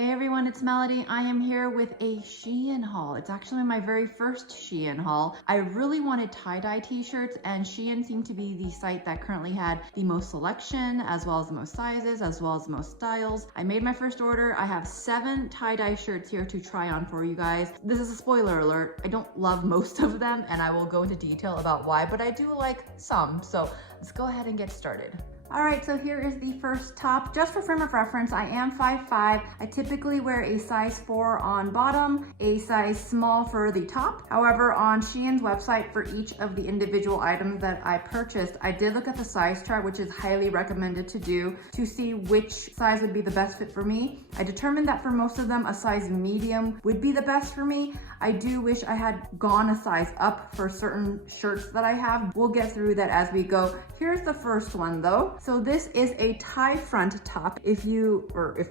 Hey everyone, it's Melody. I am here with a Shein haul. It's actually my very first Shein haul. I really wanted tie-dye t-shirts and Shein seemed to be the site that currently had the most selection, as well as the most sizes, as well as the most styles. I made my first order. I have 7 tie-dye shirts here to try on for you guys. This is a spoiler alert. I don't love most of them and I will go into detail about why, but I do like some. So let's go ahead and get started. All right, so here is the first top. Just for frame of reference, I am 5'5". I typically wear a size 4 on bottom, a size small for the top. However, on Shein's website for each of the individual items that I purchased, I did look at the size chart, which is highly recommended to do, to see which size would be the best fit for me. I determined that for most of them, a size medium would be the best for me. I do wish I had gone a size up for certain shirts that I have. We'll get through that as we go. Here's the first one though. So this is a tie front top. If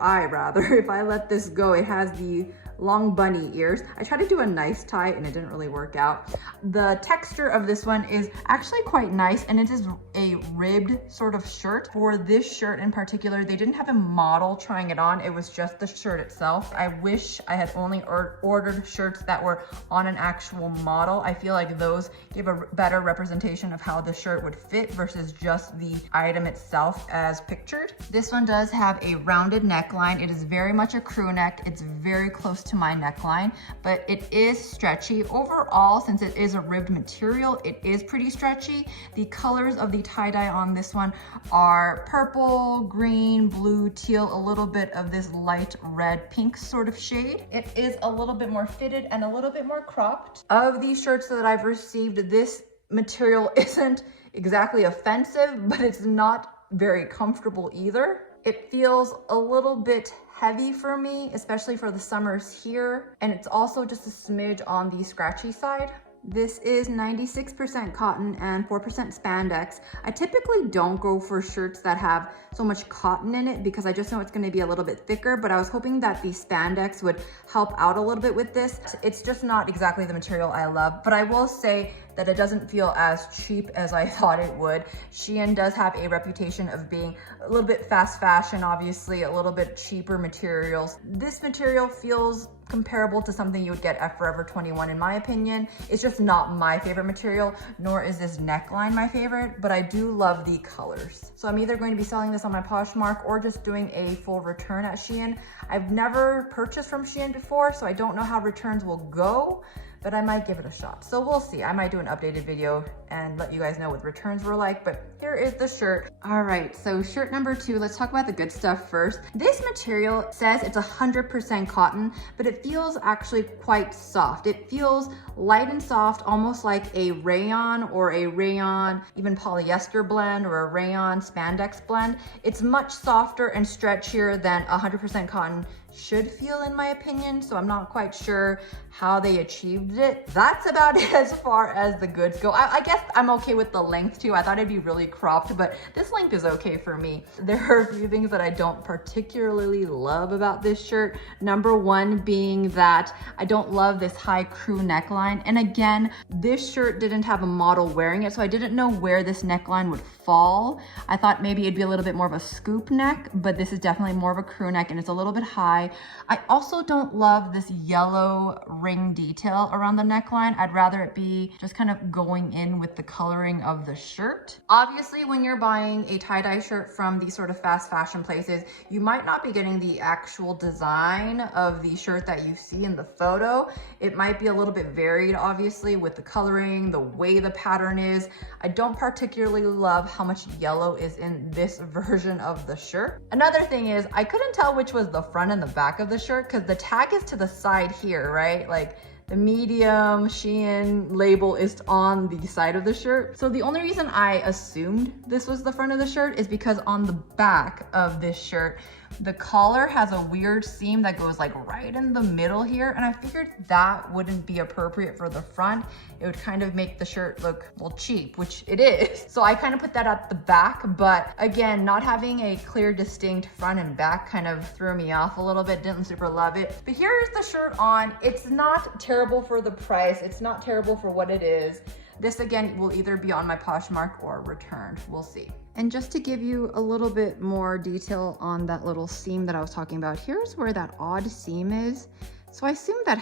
I let this go, it has the long bunny ears. I tried to do a nice tie and it didn't really work out. The texture of this one is actually quite nice and it is a ribbed sort of shirt. For this shirt in particular, they didn't have a model trying it on. It was just the shirt itself. I wish I had only ordered shirts that were on an actual model. I feel like those give a better representation of how the shirt would fit versus just the item itself as pictured. This one does have a rounded neckline. It is very much a crew neck. It's very close to my neckline, but it is stretchy. Overall, since it is a ribbed material, it is pretty stretchy. The colors of the tie-dye on this one are purple, green, blue, teal, a little bit of this light red pink sort of shade. It is a little bit more fitted and a little bit more cropped. Of these shirts that I've received, this material isn't exactly offensive, but it's not very comfortable either. It feels a little bit heavy for me, especially for the summers here. And it's also just a smidge on the scratchy side. This is 96% cotton and 4% spandex. I typically don't go for shirts that have so much cotton in it because I just know it's gonna be a little bit thicker, but I was hoping that the spandex would help out a little bit with this. It's just not exactly the material I love, but I will say that it doesn't feel as cheap as I thought it would. Shein does have a reputation of being a little bit fast fashion, obviously, a little bit cheaper materials. This material feels comparable to something you would get at Forever 21 in my opinion. It's just not my favorite material, nor is this neckline my favorite, but I do love the colors. So I'm either going to be selling this on my Poshmark or just doing a full return at Shein. I've never purchased from Shein before, so I don't know how returns will go, but I might give it a shot. So we'll see. I might do an updated video and let you guys know what returns were like, but here is the shirt. All right, so shirt number 2, let's talk about the good stuff first. This material says it's 100% cotton, but it feels actually quite soft. It feels light and soft, almost like a rayon or a rayon, even polyester blend or a rayon spandex blend. It's much softer and stretchier than 100% cotton should feel in my opinion, so I'm not quite sure how they achieved it. That's about it as far as the goods go. I guess I'm okay with the length too. I thought it'd be really cropped, but this length is okay for me. There are a few things that I don't particularly love about this shirt. Number 1 being that I don't love this high crew neckline. And again, this shirt didn't have a model wearing it, so I didn't know where this neckline would fall. I thought maybe it'd be a little bit more of a scoop neck, but this is definitely more of a crew neck and it's a little bit high. I also don't love this yellow ring detail around the neckline. I'd rather it be just kind of going in with the coloring of the shirt. Obviously, when you're buying a tie-dye shirt from these sort of fast fashion places, you might not be getting the actual design of the shirt that you see in the photo. It might be a little bit varied, obviously, with the coloring, the way the pattern is. I don't particularly love how much yellow is in this version of the shirt. Another thing is I couldn't tell which was the front and the back of the shirt because the tag is to the side here, right? Like the medium Shein label is on the side of the shirt. So the only reason I assumed this was the front of the shirt is because on the back of this shirt, the collar has a weird seam that goes like right in the middle here. And I figured that wouldn't be appropriate for the front. It would kind of make the shirt look, well, cheap, which it is. So I kind of put that at the back, but again, not having a clear, distinct front and back kind of threw me off a little bit, didn't super love it. But here's the shirt on. It's not terrible for the price. It's not terrible for what it is. This again will either be on my Poshmark or returned. We'll see. And just to give you a little bit more detail on that little seam that I was talking about, here's where that odd seam is. So I assume that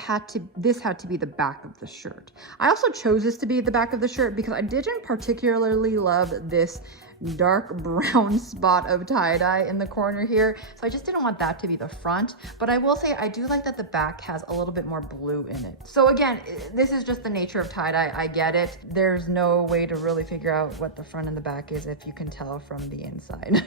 this had to be the back of the shirt. I also chose this to be the back of the shirt because I didn't particularly love this dark brown spot of tie-dye in the corner here. So I just didn't want that to be the front. But I will say I do like that the back has a little bit more blue in it. So again, this is just the nature of tie-dye. I get it. There's no way to really figure out what the front and the back is if you can tell from the inside.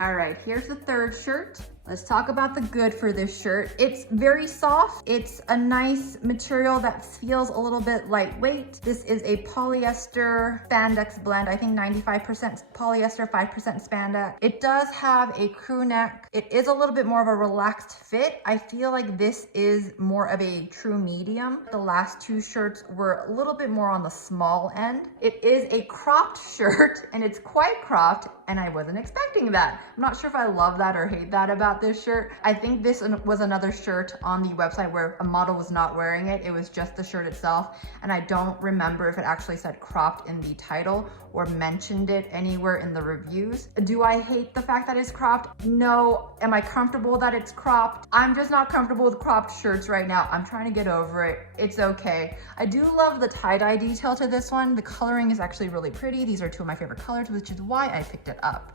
All right, here's the third shirt. Let's talk about the good for this shirt. It's very soft. It's a nice material that feels a little bit lightweight. This is a polyester spandex blend. I think 95% polyester, 5% spandex. It does have a crew neck. It is a little bit more of a relaxed fit. I feel like this is more of a true medium. The last two shirts were a little bit more on the small end. It is a cropped shirt and it's quite cropped and I wasn't expecting that. I'm not sure if I love that or hate that about this shirt. I think this was another shirt on the website where a model was not wearing it. It was just the shirt itself. And I don't remember if it actually said cropped in the title or mentioned it anywhere in the reviews. Do I hate the fact that it's cropped? No. Am I comfortable that it's cropped? I'm just not comfortable with cropped shirts right now. I'm trying to get over it. It's okay. I do love the tie-dye detail to this one. The coloring is actually really pretty. These are two of my favorite colors, which is why I picked it up.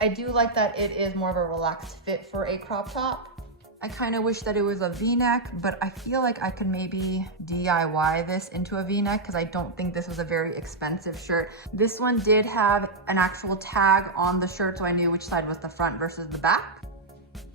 I do like that it is more of a relaxed fit for a crop top. I kind of wish that it was a V-neck, but I feel like I could maybe DIY this into a V-neck because I don't think this was a very expensive shirt. This one did have an actual tag on the shirt, so I knew which side was the front versus the back.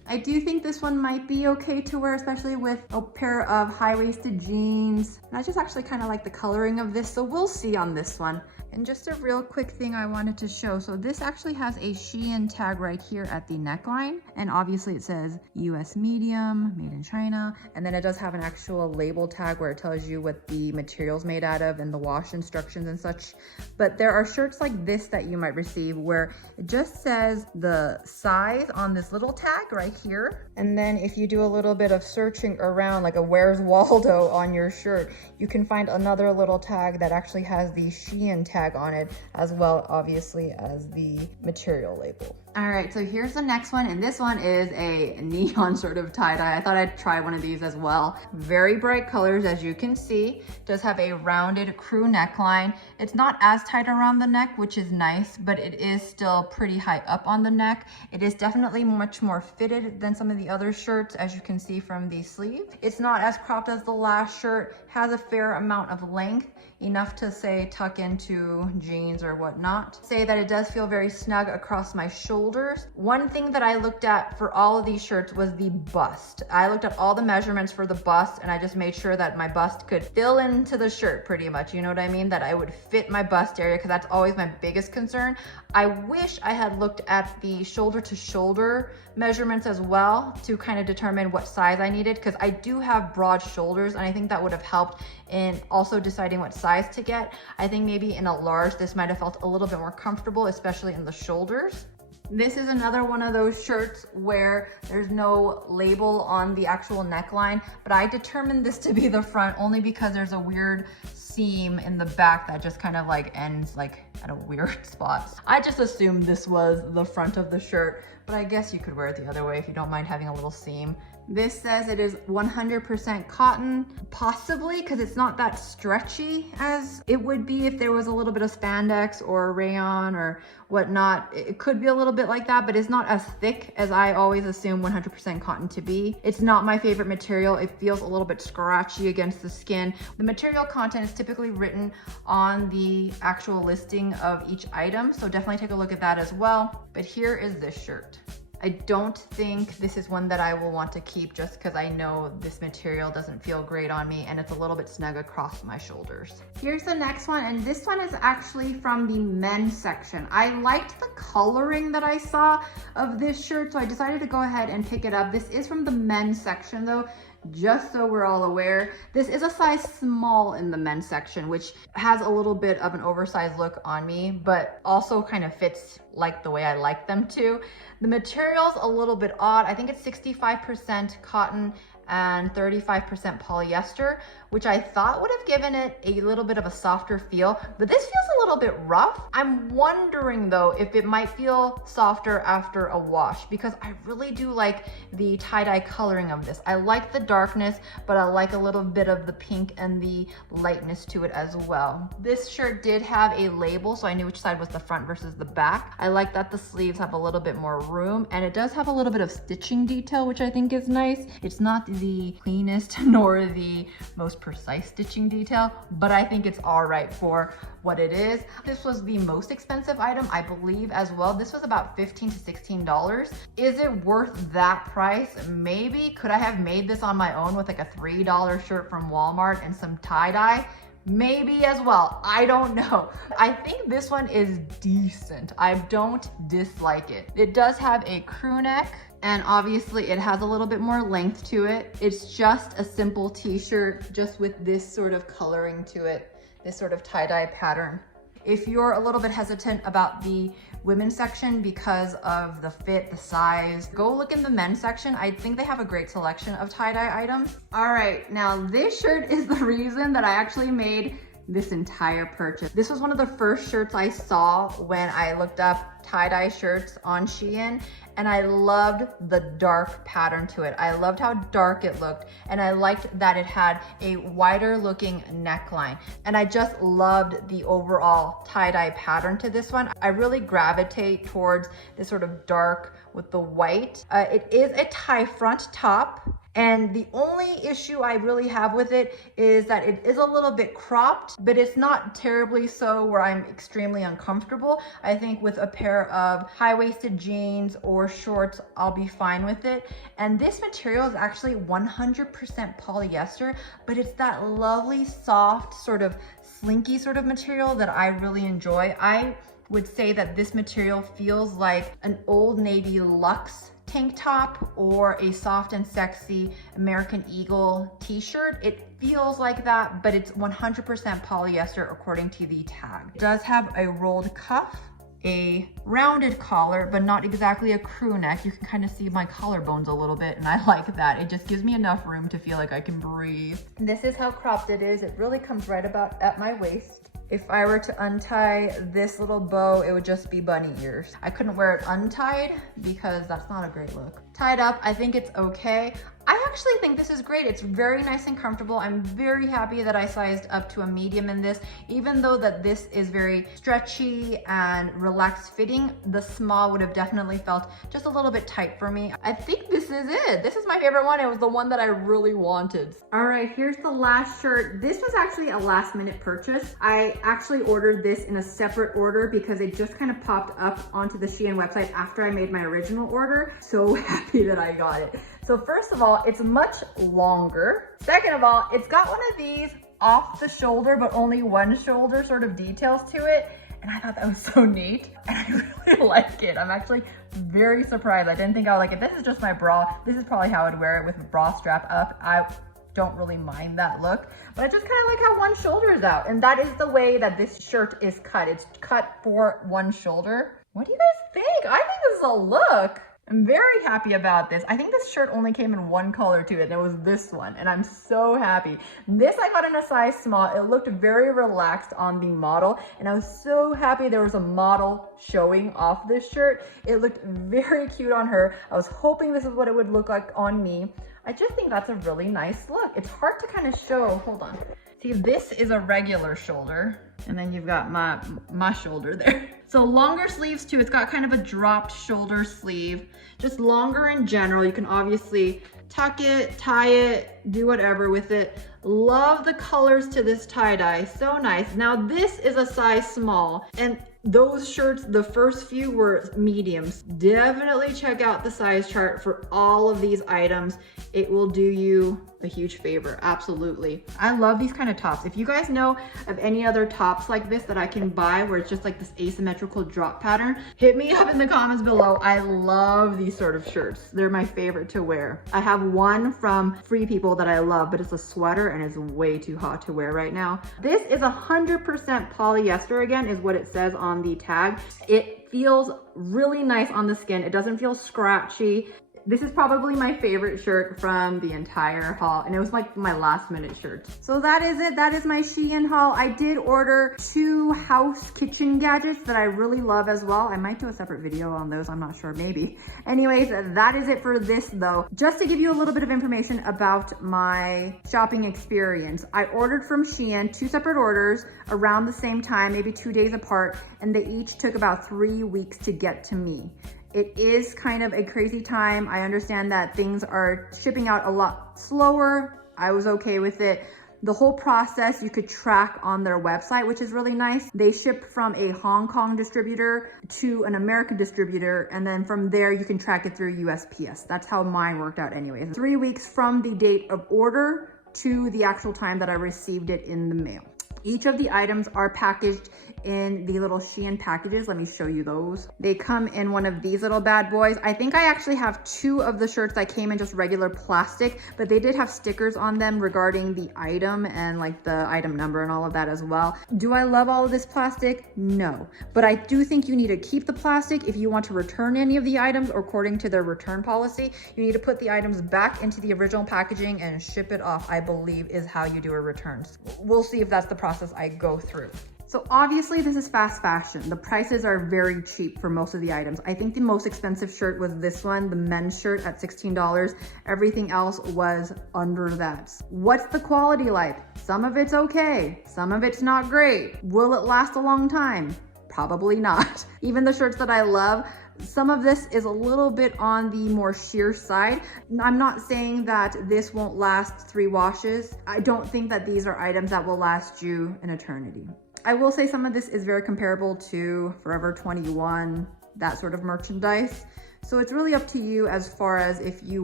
I do think this one might be okay to wear, especially with a pair of high-waisted jeans. And I just actually kind of like the coloring of this, so we'll see on this one. And just a real quick thing I wanted to show. So this actually has a Shein tag right here at the neckline. And obviously it says US medium, made in China. And then it does have an actual label tag where it tells you what the material's made out of and the wash instructions and such. But there are shirts like this that you might receive where it just says the size on this little tag right here. And then if you do a little bit of searching around, like a Where's Waldo on your shirt, you can find another little tag that actually has the Shein tag on it, as well obviously as the material label. All right, so here's the next one, and this one is a neon sort of tie-dye. I thought I'd try one of these as well. Very bright colors, as you can see. It does have a rounded crew neckline. It's not as tight around the neck, which is nice, but it is still pretty high up on the neck. It is definitely much more fitted than some of the other shirts, as you can see from the sleeve. It's not as cropped as the last shirt, has a fair amount of length, enough to say tuck into jeans or whatnot. Say that it does feel very snug across my shoulders. One thing that I looked at for all of these shirts was the bust. I looked at all the measurements for the bust and I just made sure that my bust could fill into the shirt pretty much, you know what I mean? That I would fit my bust area, because that's always my biggest concern. I wish I had looked at the shoulder to shoulder measurements as well to kind of determine what size I needed, because I do have broad shoulders and I think that would have helped in also deciding what size to get. I think maybe in a large this might have felt a little bit more comfortable, especially in the shoulders. This is another one of those shirts where there's no label on the actual neckline, but I determined this to be the front only because there's a weird seam in the back that just kind of like ends like at a weird spot. I just assumed this was the front of the shirt, but I guess you could wear it the other way if you don't mind having a little seam. This says it is 100% cotton, possibly because it's not that stretchy as it would be if there was a little bit of spandex or rayon or whatnot. It could be a little bit like that, but it's not as thick as I always assume 100% cotton to be. It's not my favorite material. It feels a little bit scratchy against the skin. The material content is typically written on the actual listing of each item, so definitely take a look at that as well. But here is this shirt. I don't think this is one that I will want to keep just because I know this material doesn't feel great on me and it's a little bit snug across my shoulders. Here's the next one, and this one is actually from the men's section. I liked the coloring that I saw of this shirt, so I decided to go ahead and pick it up. This is from the men's section though, just so we're all aware. This is a size small in the men's section, which has a little bit of an oversized look on me, but also kind of fits like the way I like them to. The material's a little bit odd. I think it's 65% cotton and 35% polyester, which I thought would have given it a little bit of a softer feel, but this feels a little bit rough. I'm wondering though if it might feel softer after a wash, because I really do like the tie-dye coloring of this. I like the darkness, but I like a little bit of the pink and the lightness to it as well. This shirt did have a label, so I knew which side was the front versus the back. I like that the sleeves have a little bit more room, and it does have a little bit of stitching detail, which I think is nice. It's not the cleanest nor the most precise stitching detail, but I think it's all right for what it is. This was the most expensive item, I believe, as well. This was about $15 to $16. Is it worth that price? Maybe. Could I have made this on my own with like a $3 shirt from Walmart and some tie-dye? Maybe as well. I don't know. I think this one is decent. I don't dislike it. It does have a crew neck, and obviously it has a little bit more length to it. It's just a simple t-shirt, just with this sort of coloring to it, this sort of tie-dye pattern. If you're a little bit hesitant about the women's section because of the fit, the size, go look in the men's section. I think they have a great selection of tie-dye items. All right, now this shirt is the reason that I actually made this entire purchase. This was one of the first shirts I saw when I looked up tie-dye shirts on Shein, and I loved the dark pattern to it. I loved how dark it looked, and I liked that it had a wider looking neckline, and I just loved the overall tie-dye pattern to this one. I really gravitate towards this sort of dark with the white. It is a tie front top, and the only issue I really have with it is that it is a little bit cropped, but it's not terribly so where I'm extremely uncomfortable. I think with a pair of high-waisted jeans or shorts, I'll be fine with it. And this material is actually 100% polyester, but it's that lovely, soft, sort of slinky sort of material that I really enjoy. I would say that this material feels like an Old Navy Luxe tank top or a soft and sexy American Eagle t-shirt. It feels like that, but it's 100% polyester according to the tag. It does have a rolled cuff, a rounded collar, but not exactly a crew neck. You can kind of see my collarbones a little bit, and I like that. It just gives me enough room to feel like I can breathe. This is how cropped it is. It really comes right about at my waist. If I were to untie this little bow, it would just be bunny ears. I couldn't wear it untied because that's not a great look. Tied up, I think it's okay. I actually think this is great. It's very nice and comfortable. I'm very happy that I sized up to a medium in this. Even though that this is very stretchy and relaxed fitting, the small would have definitely felt just a little bit tight for me. I think this is it. This is my favorite one. It was the one that I really wanted. All right, here's the last shirt. This was actually a last minute purchase. I actually ordered this in a separate order because it just kind of popped up onto the Shein website after I made my original order. So happy that I got it. So first of all, it's much longer. Second of all, it's got one of these off the shoulder, but only one shoulder sort of details to it. And I thought that was so neat, and I really like it. I'm actually very surprised. I didn't think I would like it. This is just my bra. This is probably how I'd wear it with a bra strap up. I don't really mind that look, but I just kind of like how one shoulder is out. And that is the way that this shirt is cut. It's cut for one shoulder. What do you guys think? I think this is a look. I'm very happy about this. I think this shirt only came in one color too, and it was this one, and I'm so happy. This I got in a size small. It looked very relaxed on the model, and I was so happy there was a model showing off this shirt. It looked very cute on her. I was hoping this is what it would look like on me. I just think that's a really nice look. It's hard to kind of show. Hold on. See, this is a regular shoulder, and then you've got my shoulder there. So longer sleeves too. It's got kind of a dropped shoulder sleeve, just longer in general. You can obviously tuck it, tie it, do whatever with it. Love the colors to this tie-dye, so nice. Now this is a size small, and those shirts, the first few were mediums. Definitely check out the size chart for all of these items. It will do you a huge favor, absolutely. I love these kind of tops. If you guys know of any other tops like this that I can buy where it's just like this asymmetrical drop pattern, hit me up in the comments below. I love these sort of shirts. They're my favorite to wear. I have one from Free People that I love, but it's a sweater and it's way too hot to wear right now. This is 100% polyester again, is what it says on the tag. It feels really nice on the skin. It doesn't feel scratchy. This is probably my favorite shirt from the entire haul, and it was like my last minute shirt. So that is it. That is my Shein haul. I did order 2 house kitchen gadgets that I really love as well. I might do a separate video on those, I'm not sure, maybe. Anyways, that is it for this though. Just to give you a little bit of information about my shopping experience. I ordered from Shein 2 separate orders around the same time, maybe 2 days apart, and they each took about 3 weeks to get to me. It is kind of a crazy time. I understand that things are shipping out a lot slower. I was okay with it. The whole process you could track on their website, which is really nice. They ship from a Hong Kong distributor to an American distributor, and then from there you can track it through USPS. That's how mine worked out anyways. 3 weeks from the date of order to the actual time that I received it in the mail. Each of the items are packaged in the little Shein packages. Let me show you those. They come in one of these little bad boys. I think I actually have 2 of the shirts that came in just regular plastic, but they did have stickers on them regarding the item and like the item number and all of that as well. Do I love all of this plastic? No, but I do think you need to keep the plastic if you want to return any of the items, or according to their return policy, you need to put the items back into the original packaging and ship it off, I believe is how you do a return. We'll see if that's the process I go through. So obviously this is fast fashion. The prices are very cheap for most of the items. I think the most expensive shirt was this one, the men's shirt at $16. Everything else was under that. What's the quality like? Some of it's okay. Some of it's not great. Will it last a long time? Probably not. Even the shirts that I love, some of this is a little bit on the more sheer side. I'm not saying that this won't last 3 washes. I don't think that these are items that will last you an eternity. I will say some of this is very comparable to Forever 21, that sort of merchandise. So it's really up to you as far as if you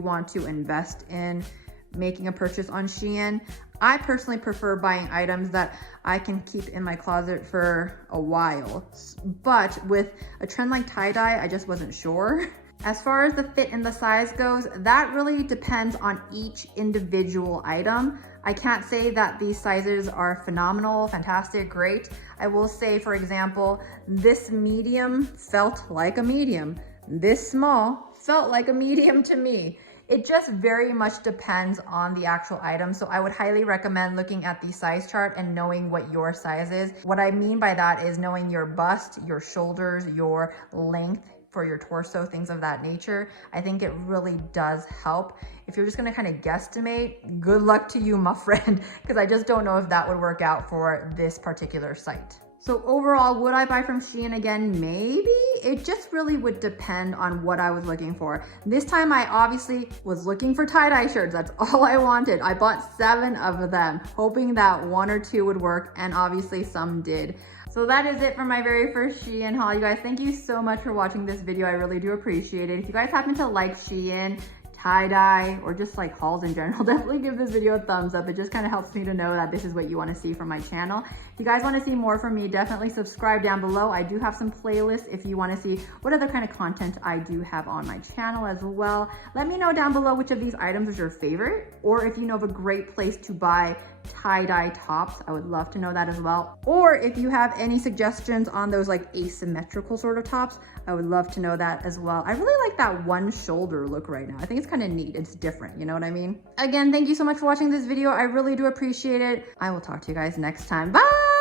want to invest in making a purchase on Shein. I personally prefer buying items that I can keep in my closet for a while. But with a trend like tie-dye, I just wasn't sure. As far as the fit and the size goes, that really depends on each individual item. I can't say that these sizes are phenomenal, fantastic, great. I will say, for example, this medium felt like a medium. This small felt like a medium to me. It just very much depends on the actual item. So I would highly recommend looking at the size chart and knowing what your size is. What I mean by that is knowing your bust, your shoulders, your length for your torso, things of that nature. I think it really does help. If you're just gonna kind of guesstimate, good luck to you, my friend, because I just don't know if that would work out for this particular site. So overall, would I buy from Shein again? Maybe. It just really would depend on what I was looking for. This time I obviously was looking for tie-dye shirts. That's all I wanted. I bought 7 of them, hoping that 1 or 2 would work, and obviously some did. So that is it for my very first Shein haul. You guys, thank you so much for watching this video. I really do appreciate it. If you guys happen to like Shein, tie-dye, or just like hauls in general, definitely give this video a thumbs up. It just kind of helps me to know that this is what you want to see from my channel. If you guys want to see more from me, definitely subscribe down below. I do have some playlists if you want to see what other kind of content I do have on my channel as well. Let me know down below which of these items is your favorite, or if you know of a great place to buy tie-dye tops. I would love to know that as well. Or if you have any suggestions on those like asymmetrical sort of tops, I would love to know that as well. I really like that one shoulder look right now. I think it's kind of neat. It's different, you know what I mean? Again, thank you so much for watching this video. I really do appreciate it. I will talk to you guys next time. Bye!